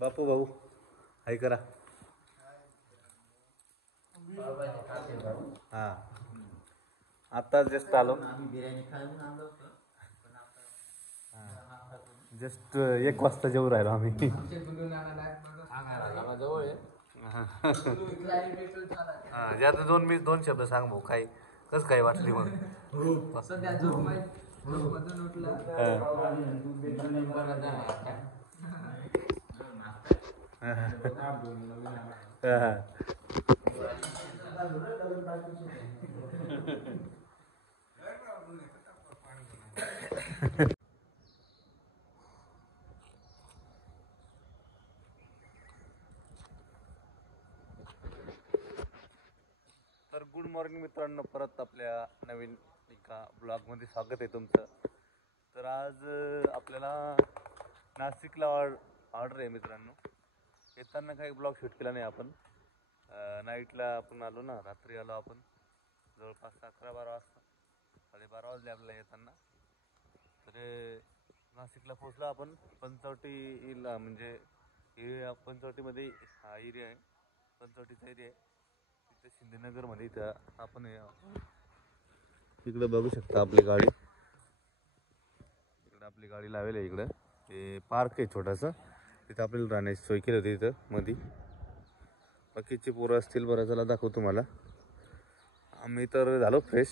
बापू भाऊ हाय करा. हा आता जस्ट आलो. जस्ट 1 वाजता जेवू राहिलो आम्ही. ज्यात दोन शब्द सांग भाऊ. काय कसं काय वाटली मग? तर गुड मॉर्निंग मित्रांनो, परत आपल्या नवीन एका ब्लॉगमध्ये स्वागत आहे तुमचं. तर आज आपल्याला नाशिकला ऑर्डर आहे मित्रांनो. येताना काही ब्लॉग शूट केला नाही आपण. नाईटला आपण आलो ना, रात्री आलो आपण जवळपास 11-12 वाजता. 12:30 वाजले आपल्याला येताना. तर नाशिकला पोचलो आपण. पंचवटीला म्हणजे हे पंचवटीमध्ये हा एरिया आहे, पंचवटीचा एरिया आहे. तिथे शिंदेनगरमध्ये इथं आपण इकडं बघू शकता आपली गाडी. इकडं आपली गाडी लावेल आहे. इकडं ते पार्क आहे छोटासा, तिथं आपल्याला राहण्याची सोय केली होती इथं मध्ये. बाकीचे पोरं असतील बरं, चला दाखवतो तुम्हाला. आम्ही तर झालो फ्रेश.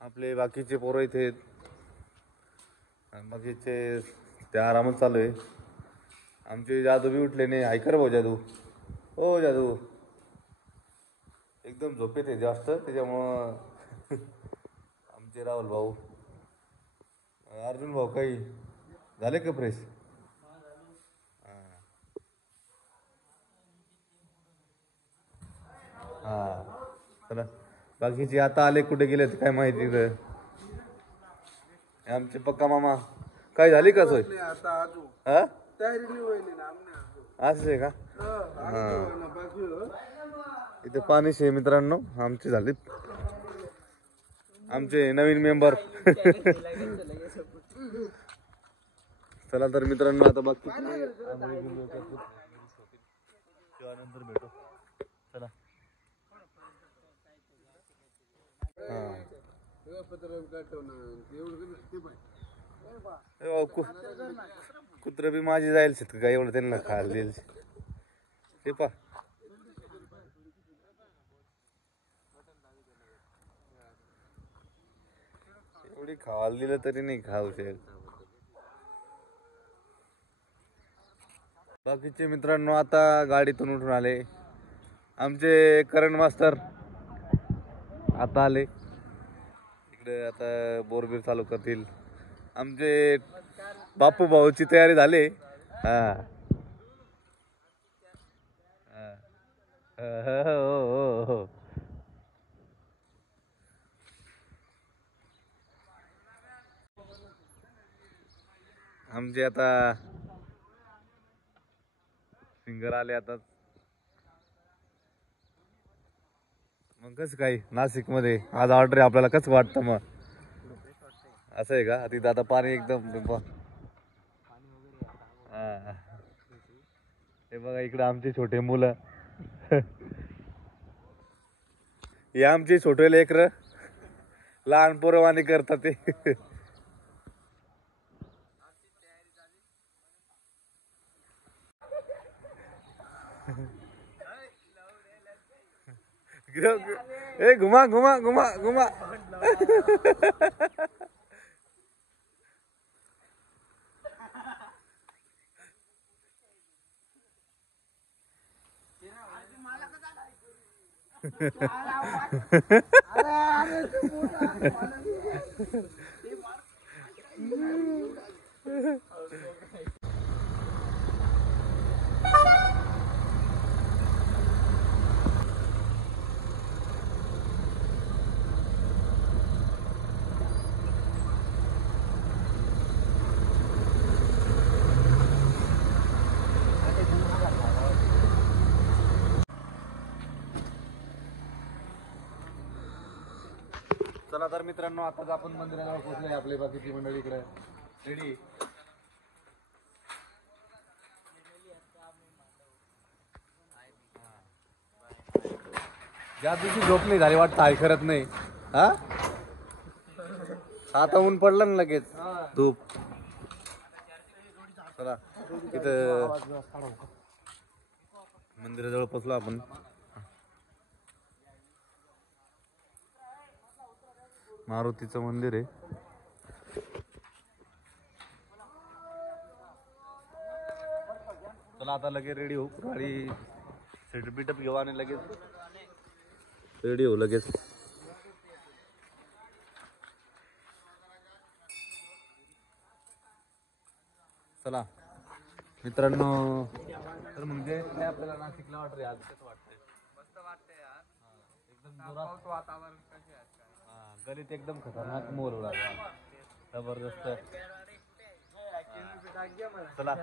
आपले बाकीचे पोरं इथे बाकीचे ते आरामात चालू आहे. आमचे जादू बी उठले नाही. ऐकर भाऊ जादू. ओ जादू एकदम झोपेत आहे जास्त, त्याच्यामुळं आमचे राहुल भाऊ, अर्जुन भाऊ काही झाले का फ्रेश? हां चला. बाकीचे आता आले, कुठे गेले ते काय माहिती. आमचे पक्का मामा काय झाली का सोय? हा असं आहे का? हां इथे पाणी शे मित्रांनो. आमचे झालेत, आमचे नवीन मेंबर. चला तर मित्रांनो, आता बाकी नंतर भेटू. चला. कुत्र बी माझी जाईल काय एवढं त्यांना खायला देईल ते पा. एवढी खावायला दिलं तरी नाही खाऊ शकत. बाकीचे मित्रांनो आता गाडीतून उठून आले. आमचे करण मास्तर आता आले इकडे. आता बोरबीर चालू करतील. आमचे बापू भाऊची तयारी झाली. हा हो. आमचे आता सिंगर आले आता. मग कसं काय नाशिक मध्ये आज ऑर्डर आहे आपल्याला, कसं वाटतं मग? असं आहे का? तिथं आता पाणी एकदम हा. हे बघा इकडे आमचे छोटे मुलं. हे आमचे छोटे लेकर लहान पोरवानी करतात ते. ए घुमा घुमा घुमा घुमा. चला तर मित्रांनो, आताच आपण मंदिराजवळ पोहोचलोय. आपली बाकीची मंडळी इकडे रेडी. ज्या दिवशी झोप नाही झाली वाटतं आई करत नाही. हा आता ऊन पडलं ना लगेच धूप. चला इथं मंदिराजवळ पोचलो आपण. मारुतीचं मंदिर आहे. चला आता लगेच रेडी होऊ. गाडी सेट बिटअप घेऊ आणि लगेच रेडी होऊ लगेच. चला मित्रांनो, तर म्हणजे काय आपल्याला नाशिकला वाटतंय आज कसं वाटतंय? मस्त वाटतंय यार. एकदम जोरात वातावरण कसे आहे? गलीत एकदम खतरनाक मोर उडाला. जबरदस्त. चला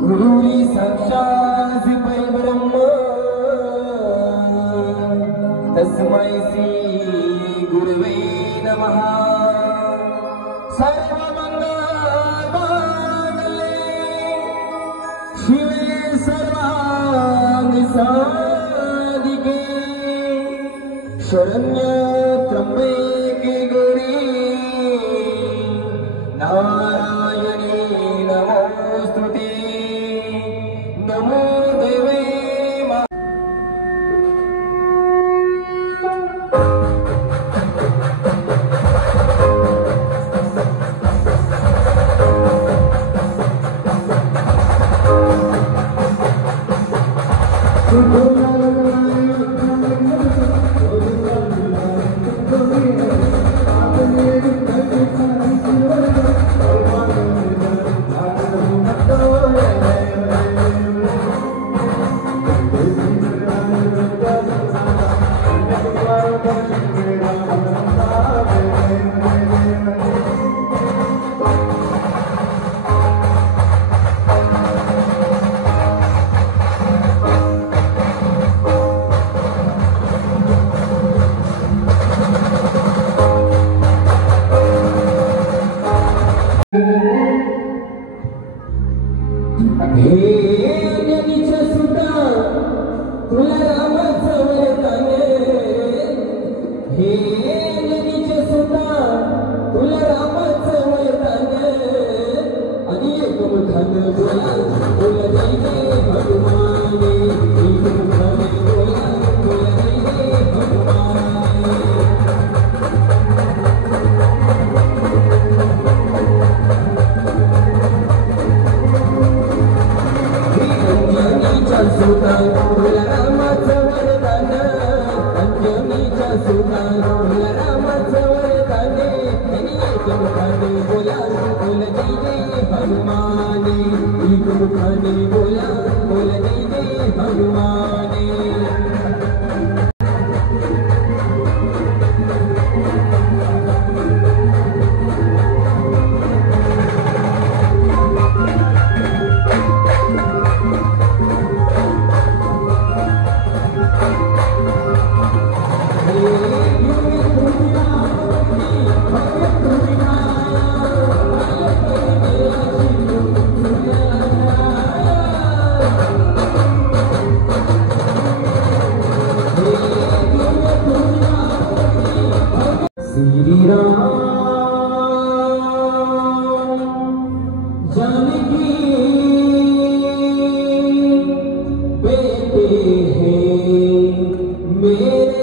गुरुरी साक्षात परब्रह्म तस्मै श्री गुरवे नमः. सर्वमंगलमांगल्ये शिवे सर्वार्थसाधिके शरण्ये त्र्यंबके गौरी नारायणी नमोस्तुते. नमो देवे मेरे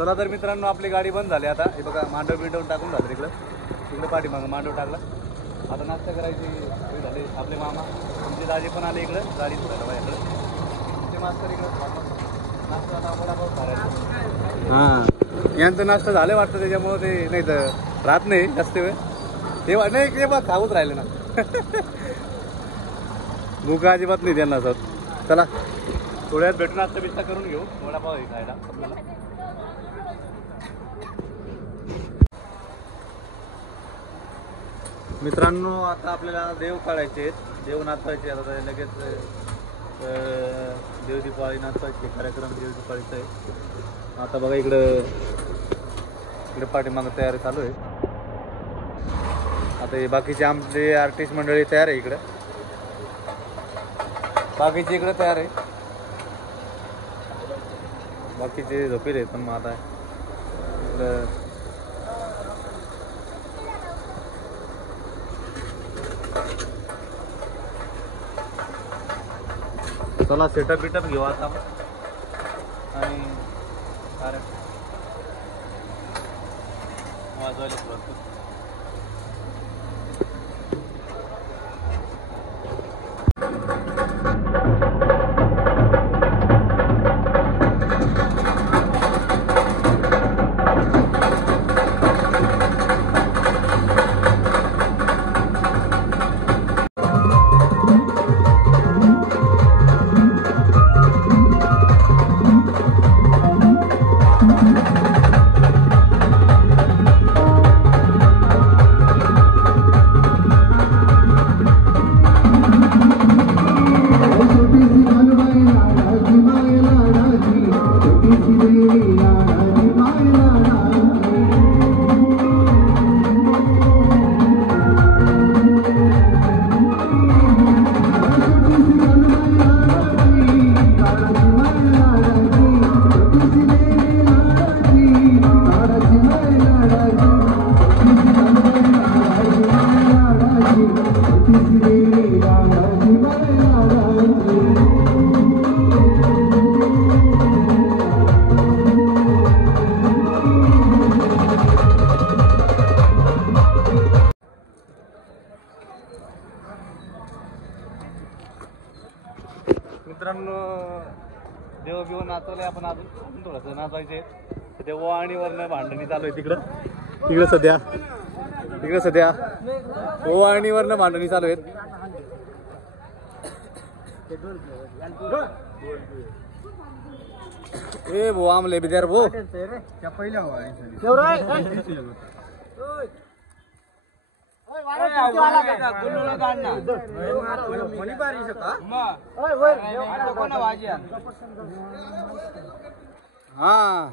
चला तर मित्रांनो, आपली गाडी बंद झाली आता. हे बघा, मांडव बिंडव टाकून झालं तिकडं. तिकडे पाठीमागं मांडव टाकला. आता नाश्ता करायची वेळ झाली. आपले मामा आमचे दाजी पण आले इकडं गाडी धुवायला माझ्याकडे. ते मास्तर इकडं नाश्ता आता वडापाव खायला. हां, यांचं नाश्ता झालं वाटतं, त्याच्यामुळं ते नाही तर राहत नाही जास्त वेळ. ते नाही ते बघ खाऊच राहिले ना. भूक अजिबात नाही त्यांना सर. चला थोड्यात भेटून नाश्ता बिस्ता करून घेऊ. वडापाव खायला आपल्याला. मित्रांनो, आता आपल्याला देव काढायचे आहेत, देव नाचवायचे. आता लगेच देवदीपावली नाचवायचे कार्यक्रम देवदीपावलीचा आहे. आता बघा इकडे पाठीमागं तयारी चालू आहे. आता हे बाकीचे आमचे आर्टिस्ट मंडळी तयार आहे. इकडे बाकीचे इकडे तयार आहे. बाकीचे झोपेल आहेत, पण मग आता इकडं चला सेटअप बिटअप घेऊ आता आणि वाजवायला सुरुवात करू. मित्रांनो, देव बिव नाचवले आपण. अजून थोडंसं नाचायचे. ते ओवाळणीवरनं भांडणी चालू आहे तिकडं. तिकडे सध्या ओवाळणीवरनं भांडणी चालू आहेत. ए भो आमले बिद्यार भो पहिल्या हा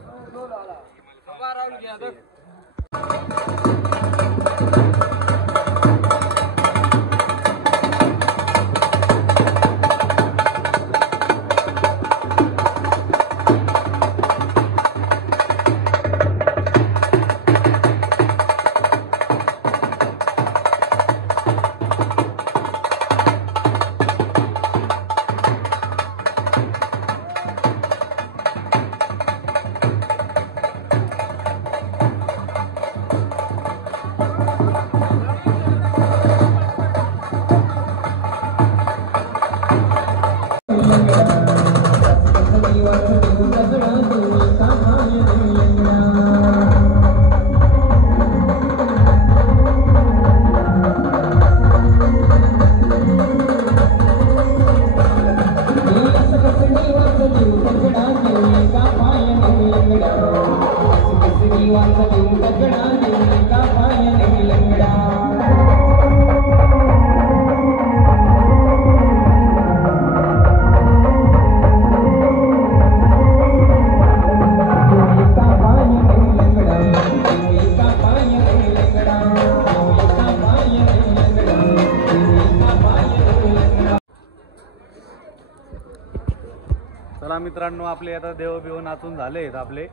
चला मित्रांनो, आपले आता देवबिव नाचून झाले आहेत आपले.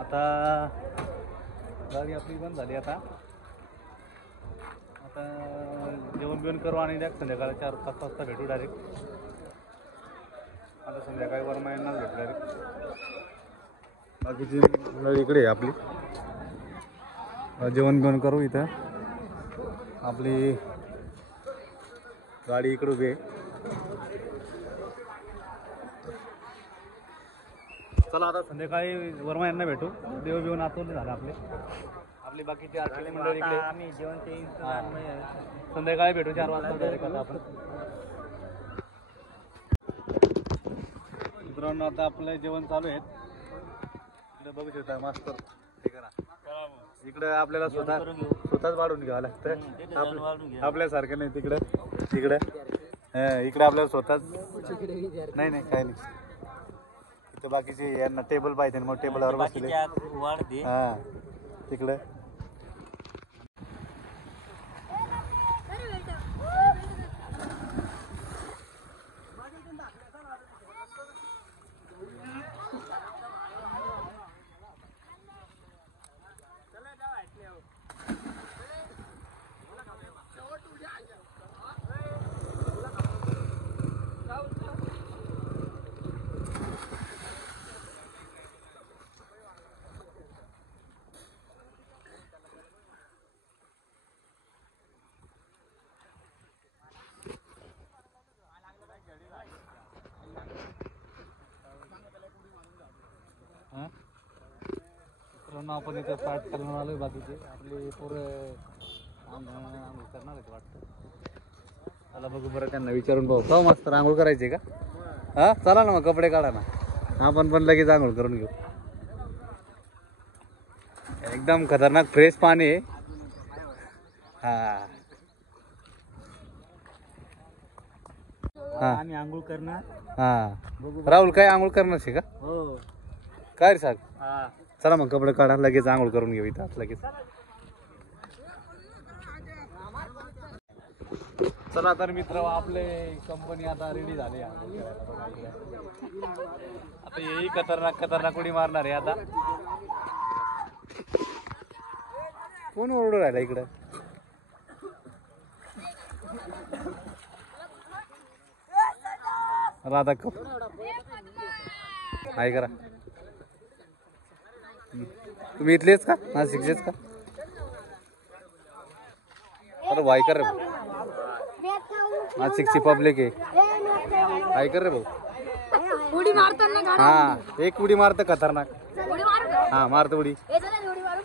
आता गाडी आपली बंद झाली. आता जेवण बिवण करू आणि संध्याकाळी 4-5 वाजता भेटू डायरेक्ट. आता संध्याकाळी वरमायांनाच भेटू डायरेक्ट. बाकीची मंडळी इकडे आहे आपली. जेवण बिवण करू. इथं आपली गाडी इकडे उभी आहे. चला आता संध्याकाळी वर्मा यांना भेटू. देव बिवून आतून झालं आपले. आपली बाकीची आरती मंडळी इकडे. आम्ही जेवण ते संध्याकाळी भेटू 4 वाजता डायरेक्ट. आता आपण मित्रांनो, आता आपलं जेवण चालू आहे. इकडे बघू शकता मास्तर. ठीक आहे ना, इकडे आपल्याला स्वतःच वाढून घ्यावं लागतं. आपल्यासारखं नाही. तिकडे इकडे आपल्याला स्वतःच. नाही नाही काही नाही. तर बाकीचे यांना टेबल पाहिजे, मग टेबलवर बसले. हा तिकडे आपण इथं पाठ करणार आलोय. बाकीचे आपले पोरं आंघोळ करणार आहेत वाटतं. चला बघू बरं, त्यांना विचारून पाहू. का मस्त आंघोळ करायचे का? हा चला ना, मग कपडे काढा ना. आपण पण लगेच आंघोळ करून घेऊ. एकदम खतरनाक फ्रेश पाणी आहे. हा आम्ही आंघोळ करणार. हा राहुल काय आंघोळ करणार आहे का? हो काय रे साग? चला मग कपडे काढा, लगेच आंघोळ करून घेऊ इथं लगेच. चला तर मित्र, आपले कंपनी आता रेडी झाली. आता येई खतरनाक उडी मारणार आहे. आता कोण ओरडू राहिला इकडं? राधा कप काय करा. तुम्ही इथलेच का? नाशिकचेच का? अरे वाय कर रे भाऊ, नाशिकची पब्लिक आहे. काय कर रे भाऊ. उडी मारताना हा एक उडी मारतं खतरनाक. उडी मारू. हा मारतं उडी. उडी मारू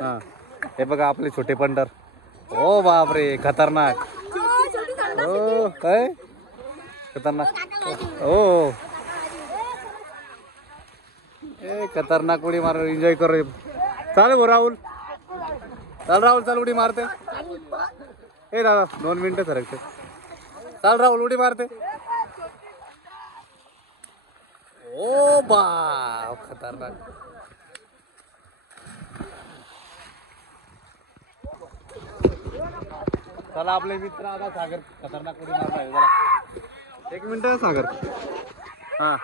हा हे बघा आपले छोटे पंढर. ओ बापरे खतरनाक. ओ काय खतरनाक. ओ ए खतरनाक उडी मार. एन्जॉय करू. चालेल भाऊ राहुल. चाल राहुल, चाल उडी मारते. ए दादा 2 मिनिटं सरकते. चाल राहुल उडी मारते. ओ बाप खतरनाक. चला आपले मित्र आता सागर खतरनाक उडी मारला आहे. चला 1 मिनिट सागर. हा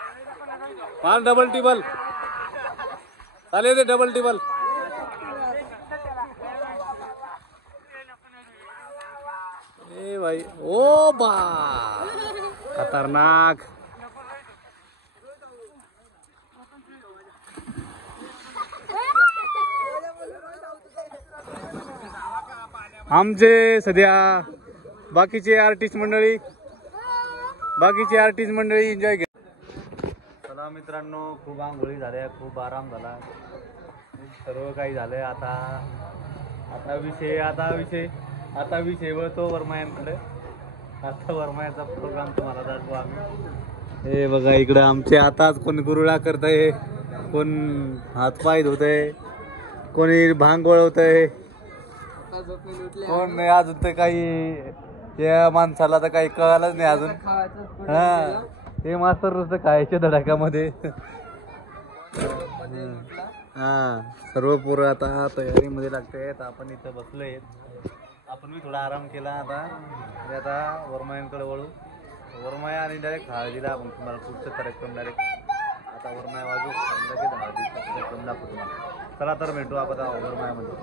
मार डबल टिबल चालेल ते डबल टिबल. ए भाई ओ बा खतरनाक. आमचे सध्या बाकीचे आर्टिस्ट मंडळी एन्जॉय घेत. चला मित्रांनो, खूप आंघोळी झाल्या, खूप आराम झाला, सर्व काही झालंय. आता विषय वळतो वरमायांकडे. आता वरमायाचा प्रोग्राम तुम्हाला दाखवू आम्ही. हे बघा इकडं आमचे आताच कोणी गुरुळा करतंय, कोण हातपाय धुतंय, कोणी भांग वळवतंय, कोण नाही अजून. तर काही या माणसाला तर काही कळालंच नाही अजून. हा हे मास्तर नुसतं खायच्या धडाक्यामध्ये. हा सर्व पोरं आता तयारीमध्ये लागतायत. आपण इथं बसलोय, आपण मी थोडा आराम केला. आता वरमायांकडे वळू. वरमाया आणि डायरेक्ट हळदीला आपण तुम्हाला पुढचं कार्यक्रम डायरेक्ट आता वरमाया वाजू लगेच हळदीचा कार्यक्रम दाखवतो तुम्हाला. चला तर भेटू आपण वरमायामध्ये.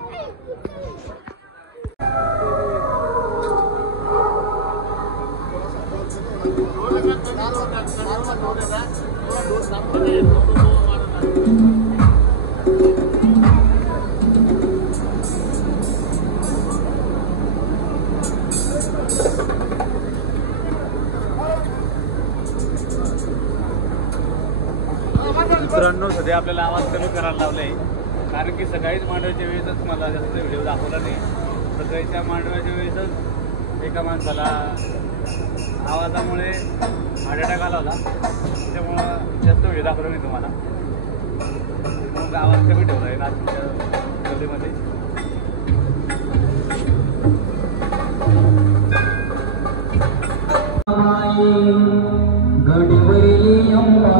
मित्रांनो, सध्या आपल्याला आवाज कमी करायला लावले, कारण की सकाळीच मांडवायच्या वेळेसच मला जास्त व्हिडिओ दाखवला नाही. सकाळीच्या मांडवायच्या वेळेसच एका माणसाला आवाजामुळे हार्ट अटॅक आला होता, त्याच्यामुळं जास्त व्हिडिओ दाखवला नाही तुम्हाला. मग आवाज कमी ठेवला आहे नाशिकच्या गल्लीमध्ये. गडवली अंबा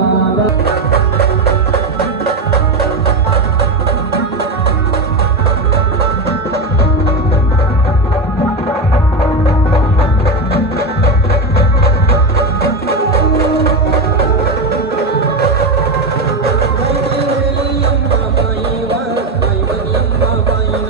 बाई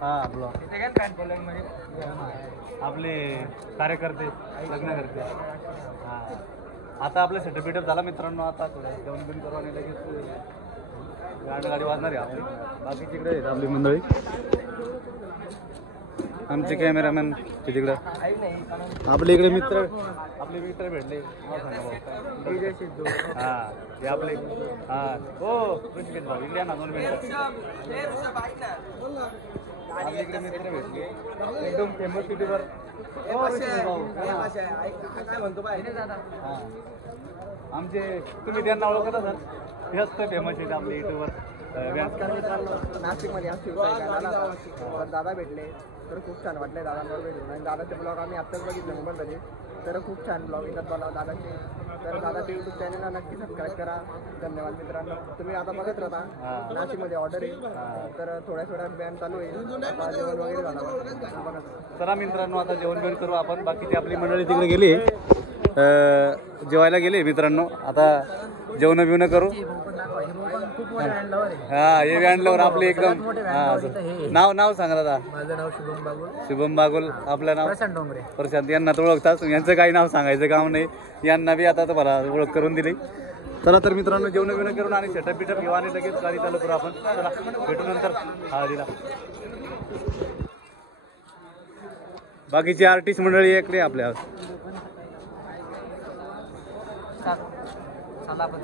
हा ब्लॉग आपले कार्यकर्ते लग्न करते हा आता आपलं सेटअप बिटअप झाला मित्रांनो. आता थोडं जेवण बिवण करू आणि लगेच गाडी वाजणार आहे आपली. बाकीची इकडे आहेत आपली मंडळी. आमचे कॅमेरामॅन तिकडं. आपले इकडे आपले मित्र भेटले. हा हे आपले हा हो ऋषिकेश भाऊ इंडिया ना 2 मिनिटं. आपल्या इकडे मित्र भेटले एकदम फेमस युट्यूबर. आमचे तुम्ही त्यांना ओळखत असाल जास्त फेमस आहेत आपले युट्यूबर. नाशिकमध्ये दादा भेटले तर खूप छान वाटले दादांवर भेटून. आणि दादाचे ब्लॉग आम्ही आत्ताच बघितले मोबाईलमध्ये तर खूप छान ब्लॉग येतात मला दादाचे. तर दादाच्या यूट्यूब चॅनलला नक्की सबस्क्राईब करा. धन्यवाद मित्रांनो. तुम्ही आता बघत राहता नाशिकमध्ये ऑर्डर येईल तर थोड्या बँड चालू होईल. आता जेवण वगैरे झालं बघा. चला मित्रांनो आता जेवण बिवण करू आपण. बाकीची आपली मंडळी तिकडे गेली जेवायला गेले मित्रांनो. आता जेवण बिवणं करू. हा हे आणल्यावर आपले एकदम नाव सांगा दादा. माझं नाव शुभम बागुल. शुभम बागुल. आपलं नाव प्रशांत डोंगरे. प्रशांत. यांना तर ओळखतात. यांचं काही नाव सांगायचं काम नाही. यांना बी आता तुम्हाला ओळख करून दिली. चला तर मित्रांनो जेवण बिवणं करून आणि सेटअप बिटअप घेऊ आणि लगेच गाडी चालू करू आपण. चला भेटू नंतर हळदीला. बाकीची आर्टिस्ट मंडळी इकडे आपल्या. चला आपण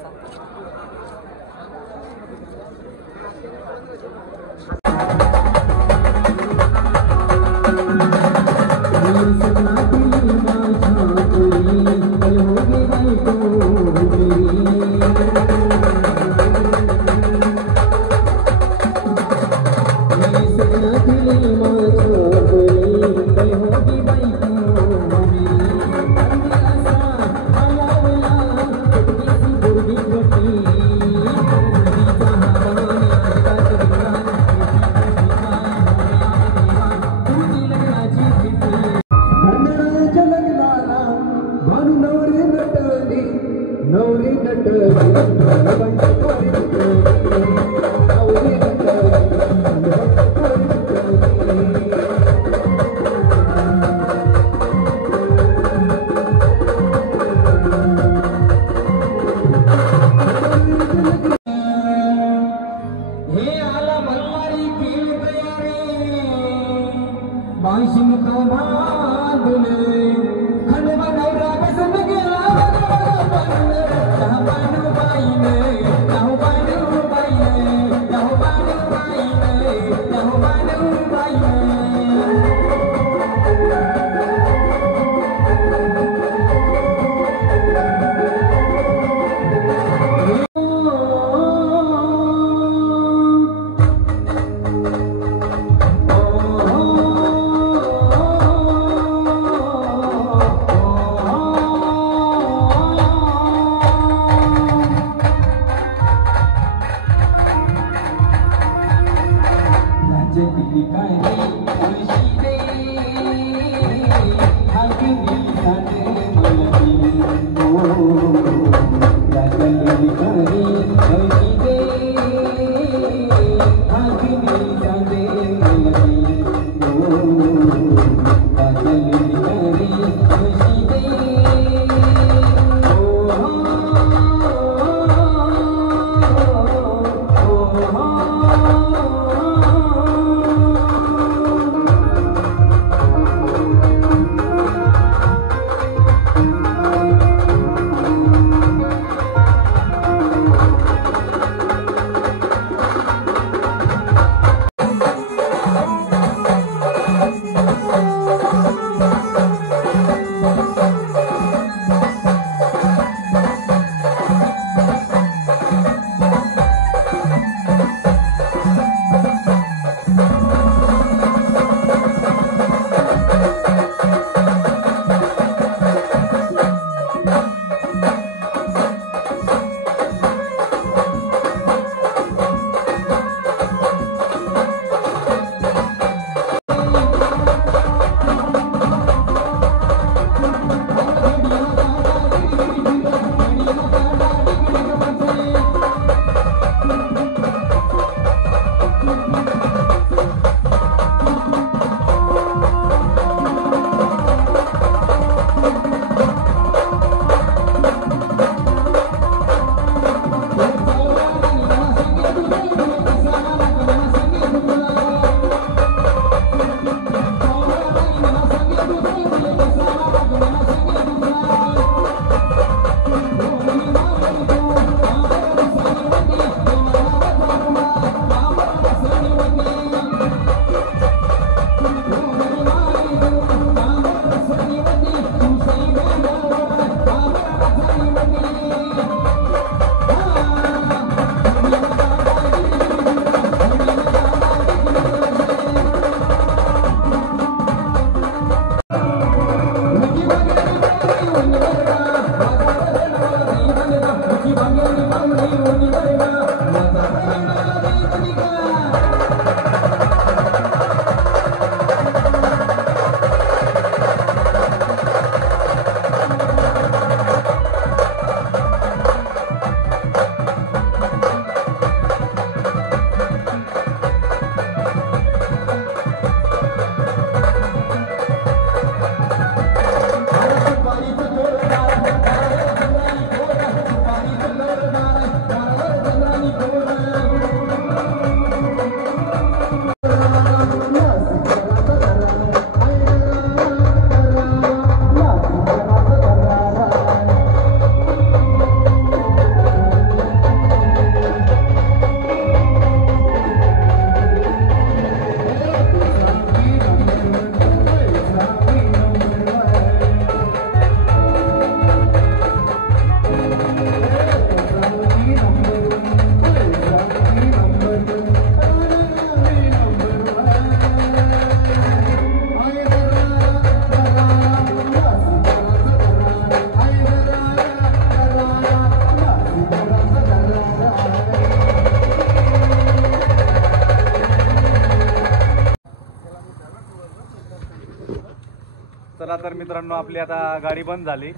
तर मित्रांनो आपली आता गाडी बंद झाली.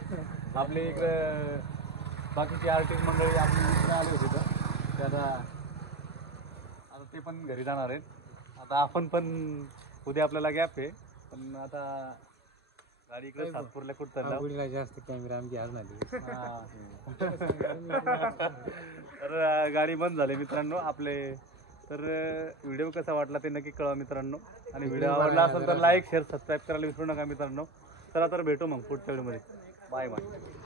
आपले इकडं बाकीचे आर्टिस्ट मंडळी आपली इकडे आले होते तर ते आता ते पण घरी जाणार आहेत. आता आपण पण उद्या आपल्याला गॅप आहे, पण आता गाडी इकडे सातपूरला कुठं चालला जास्त कॅमेरा आमची आज नाही. तर गाडी बंद झाली मित्रांनो आपले. तर व्हिडिओ कसा वाटला ते नक्की कळवा मित्रांनो, आणि व्हिडिओ आवडला असेल तर लाईक शेअर सबस्क्राईब करायला विसरू नका मित्रांनो. चला तर भेटू मग पुढच्या व्हिडिओमध्ये. Bye bye.